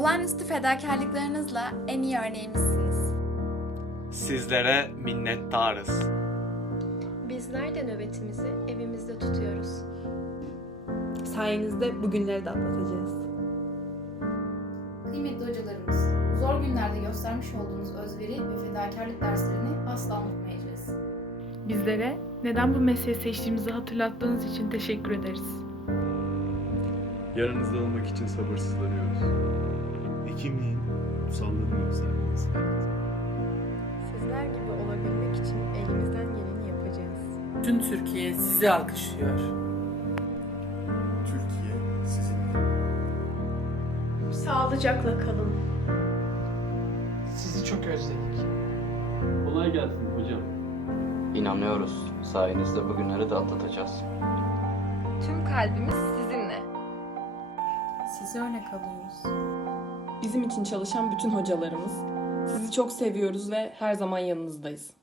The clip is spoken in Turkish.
Olağanüstü fedakarlıklarınızla en iyi örneğimizsiniz. Sizlere minnettarız. Bizler de nöbetimizi evimizde tutuyoruz. Sayenizde bugünleri de atlatacağız. Kıymetli hocalarımız, zor günlerde göstermiş olduğunuz özveri ve fedakarlık derslerini asla unutmayacağız. Bizlere neden bu mesleği seçtiğimizi hatırlattığınız için teşekkür ederiz. Yanınızda olmak için sabırsızlanıyoruz. Sizler gibi olabilmek için elimizden geleni yapacağız. Tüm Türkiye sizi alkışlıyor. Türkiye sizinle. Sağlıcakla kalın. Sizi çok özledik. Kolay gelsin hocam. İnanıyoruz. Sayenizde bugünleri de atlatacağız. Tüm kalbimiz sizinle. Size örnek alıyoruz. Bizim için çalışan bütün hocalarımız. Sizi çok seviyoruz ve her zaman yanınızdayız.